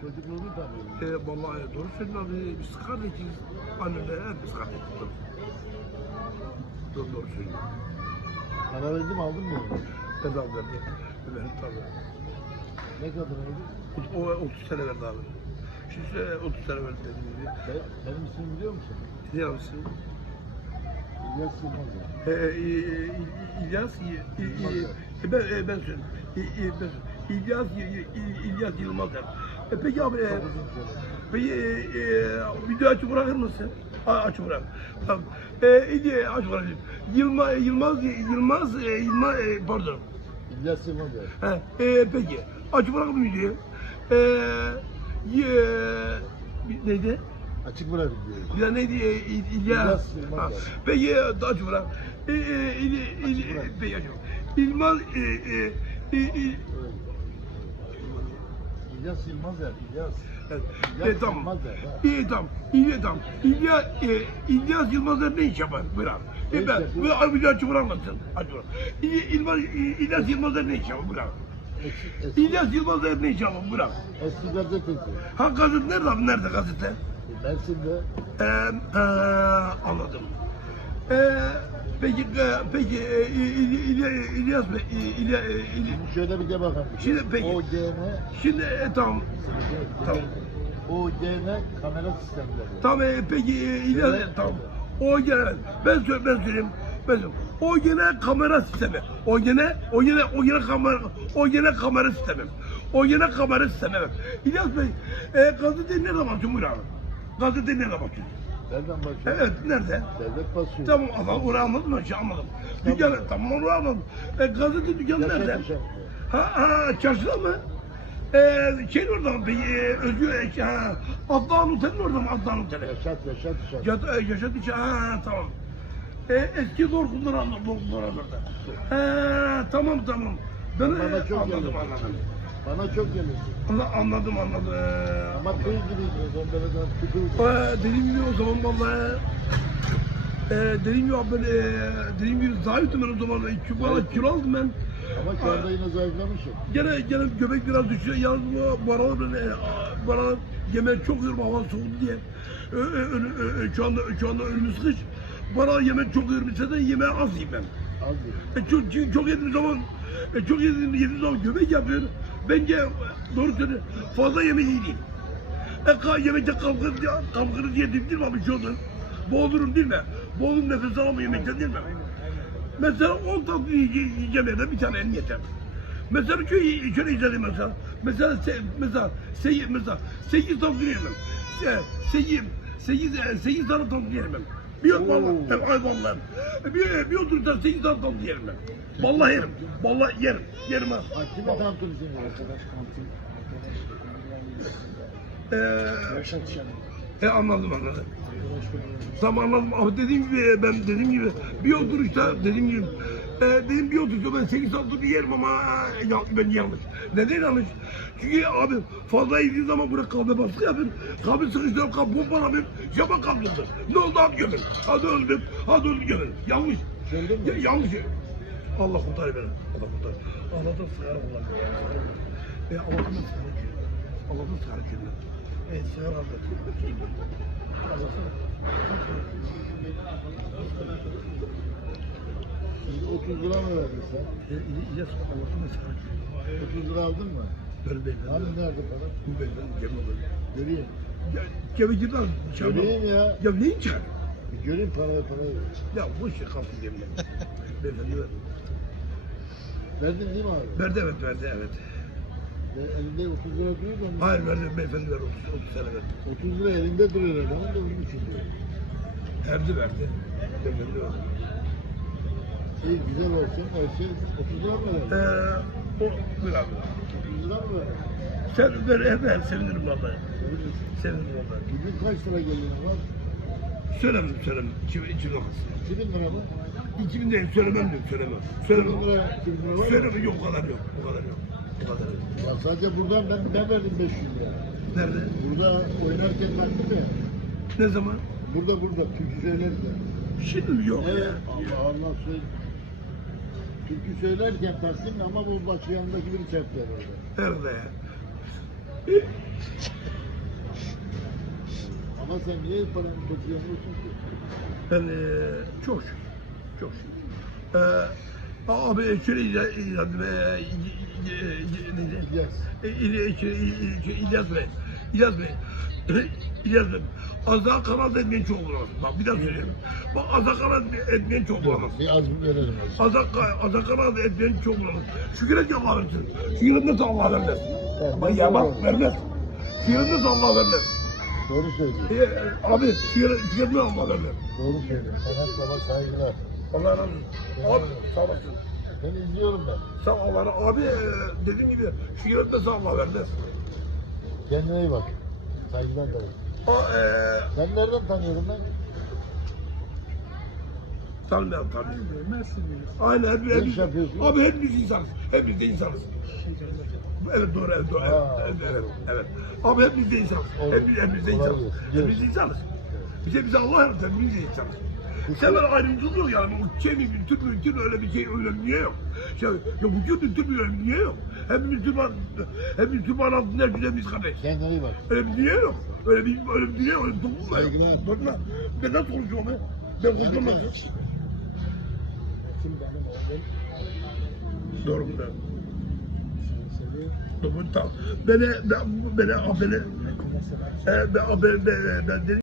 Çocukluğunu tanıyorum. E, vallahi doğru söylüyorsun abi. Biz kardeşiz. Annemle hepimiz kardeşiz. Doğru. Doğru, söylüyorsun. Para verdim aldın mı onu? Bedava verdi. Benim tabii. Ne kadar oldu? O 30 sene verdi abi. Şimdi e, 30 sene verdi dediğim gibi. Be- Benim ismimi biliyor musun? Ne yapsın? İlyas Yılmaz. E, e, e, İlyas, İ- e, ben, e, ben söyleyeyim. İ- İ- ben söyleyeyim. İlyas, İlyas Yılmazer. E, peki abi, e, peki e, e, video açık bırakır mısın? A, açık bırak. Tamam. E, iyi, açık bırakayım. Yılmaz, Yılmaz, Yılmaz, e, Yılmaz, e, pardon. İlyas Yılmaz. He, e, peki. Açık bırak mı videoyu? E, bir- neydi? Açık bırak diyor. Ya neydi? E, İlyas. İlyas. Peki, açık bırak. E, e, İl, İl, Açık bırak. peki, açık bırak. İlmaz, e, e, İ- İ- İlyas Yılmaz er. İlyas. İlyas E, tamam. Yılmaz er. ha. İyi tamam. İyi tamam. İlyas, e, İlyas Yılmaz'ın ne iş yapar? Buyur abi. Ne E, iş ben, yapıyor? bu abi. İ- İlmaz, İ- İlyas Yılmaz'ın ne iş yapar? Buyur abi. Eski, eski, İlyas Yılmaz'ın ne iş yapar? Buyur abi. eski gazeteci. Ha gazete nerede abi? Nerede gazete? Mersin'de Ee, ee, anladım. Ee, peki, e, peki e, İlyas Bey, İ- İlya- e, İly- Şimdi şöyle bir de bakalım. Şimdi peki. OGN şimdi e, tamam, Tamam. OGN kamera sistemleri. tamam e, peki e, İlyas, Evet. tamam. O gene, ben söyle, ben söyleyeyim, ben söyleyeyim. O gene kamera sistemi. O gene, o gene, o gene kamera, o gene kamera sistemi. O gene kamera sistemi. İlyas Bey, e, gazeteyi nerede bakıyorsun buyur abi? Gazeteyi nerede bakıyorsun? Nereden başlıyor? Evet, nerede? Devlet basıyor. Tamam ama orayı anladın mı? Şey anladım. Dükkan, tamam onu anladım. E, gazete dükkanı Yaşa nerede? Ha, ha çarşıda mı? E, şey orada mı? Peki, e, Özgür, e, şey, ha, Adnan Otel'in orada mı? Adnan Otel'i. Yaşat yaşat yaşat. Ya, e, Yaşat içi, ha tamam. E, eski Dorkunlar anladım, Dorkunlar anladım. He, tamam tamam. Ben Bana e, çok anladım, anladım. Bana çok gelir. Anla- Anladım, anladım. E, Ama gibiydi. Ben böyle tutuldum. Ee, dediğim gibi o zaman vallahi e, dediğim gibi ben e, dediğim gibi zayıftım ben o zaman çünkü valla kilo aldım ben Ama şu anda yine zayıflamışım. gene gene göbek biraz düşüyor yalnız bu bu aralar ben e, bana yemek çok yiyorum hava soğudu diye Ö, ö, ö, ö, şu anda şu anda önümüz kış bana yemek çok yiyorum de yemeği az yiyeyim ben Az bir. e, çok, çünkü çok yediğim zaman e, çok yediğim, yediğim zaman göbek yapıyor. Bence doğru söylüyor. Fazla yemek iyi değil. E, ka, yemekte kalkır, kalkırız diye değil mi şey olur. Boğulurum değil mi? Boğulurum nefes alamam yemekten değil mi? Mesela 10 tatlı yiyece- yiyeceğim evde bir tane elim yeter. Mesela şöyle, şöyle izledim mesela. Mesela, se, mesela, se, mesela 8 tatlı yemem. Se, 8, 8, 8 tane tatlı yemem. Bir vallahi. Oo. Hep ay vallahi. Bir, bir oturursa 8 tane tatlı yerim ben. Vallahi yerim. Vallahi yerim. Yerim ha. Kime tantunisin ya? Ee, e, anladım anladım. Tamam anladım. Ama dediğim gibi ben dediğim gibi bir oturuşta dediğim gibi e, dediğim bir oturuşta ben 8 saat bir yerim ama e, ya, ben yanlış. Neden yanlış? Çünkü abi fazla yediği zaman buraya kalbe baskı yapıyor. Kalbi sıkıştırıyor, kalbi pompalamıyor. Şaban kalkıyordu. Ne oldu hadi gömün. Hadi öldüm. Hadi öldüm gömün. Yanlış. Ya, yanlış. Allah kurtar beni. Allah kurtar. Allah'tan sigara kullan. E Allah'tan içiyor. Allah'tan sigara içiyor. E sigara aldı. Allah'tan. Şimdi 30 lira mı verdin sen? E, İlyas sigara içiyor. 30 lira aldın mı? Beyefendi. Hani nerede para? Bu beyefendi gelme böyle. Göreyim. Ya kemikçiden çabuk. Göreyim ya. Ya ne içer? Bir göreyim parayı parayı. Ya bu işe kalsın yemin Beyefendi ver. Verdin değil mi abi? Verdi evet verdi evet. Ve elinde 30 lira duruyor da onun- Hayır verdi beyefendi ver 30, 30 sene verdi. 30 lira elinde duruyor adamın da onun için diyor. Verdi verdi. Beyefendi verdi. İyi güzel olsun şey 30 lira mı Ee, verdin? o bir abi. 30 lira mı? Sen ver ver sevinirim vallahi. Sevinirsin. Sevinirim vallahi. Bugün kaç lira geliyor lan? Söylemem söylemem. İçim, içim olmasın. 2000 lira mı? İçim değil söylemem diyorum söylemem. 2000 Söylemem. lira, 2000 lira var mı? Söylemem yok o kadar yok. O kadar yok. O kadar yok. Ya sadece buradan ben, ben verdim 500 lira. Nerede? Burada oynarken baktım ya. Ne zaman? Burada burada türkü söylerken. Şimdi yok Evet. ya? Allah Allah söyle. Türkü söylerken Tahsin ama bu başı yanındaki biri çarptı orada. Nerede ya? Ama sen niye paranı bakıyorsun ki? Ben eee çok şükür. Çok şükür. Eee abi şöyle İlyas, İlyas? İlyas. E, İly- şey, İly- İlyas Bey. İlyas Bey. İlyas Bey. Azar kanal etmeyin çok bulamaz. Bak bir daha söyleyeyim. Bak azar kanal etmeyin çok bulamaz. Bir az verelim. hadi. Azar, azar kanal etmeyin çok bulamaz. Şükür et Allah versin. Şükür et nasıl Allah vermez. Ama ya bak vermez. Şükür et nasıl Allah vermez. Doğru söylüyorsun. E, abi şükür et şükür nasıl Allah vermez. Doğru söylüyorsun. Sanat baba saygılar. Allah razı olsun. Abi sağ olasın. Seni izliyorum ben. Sağ ol Allah Abi e, dediğim gibi şükür et nasıl Allah vermez. Kendine iyi bak. Saygılar da O eee Sen nereden tanıyordun lan? Tanımıyorum tanımıyorum. Aynen hep, Ne iş yapıyorsun? Abi hepimiz insanız. Hepimiz de insanız. Evet doğru evet doğru evet, evet, evet, evet. Abi hepimiz de insanız. Olur. Hepimiz, hepimiz de insanız. gelsin. Hepimiz de insanız. Bize bize Allah yarattı hepimiz de insanız. Sen böyle ayrımcılık yok yani. Bu şey mi, Türk mü, Türk mü öyle bir şey öyle bir niye yok? Şey, ya bu mü, Türk öyle bir niye yok? Hepimiz Türkmen, hepimiz Türkmen altında hepimiz kardeş. Kendine iyi bak. Öyle bir dünya yok. Öyle bir öyle bir dünya toplum da yok. Bakma. Ben nasıl konuşuyorum ben? Ben konuşmam nasıl? Doğru mu? Doğru? Tamam. Beni, ben, beni, beni, beni, ben, ben, ben, ben, ben,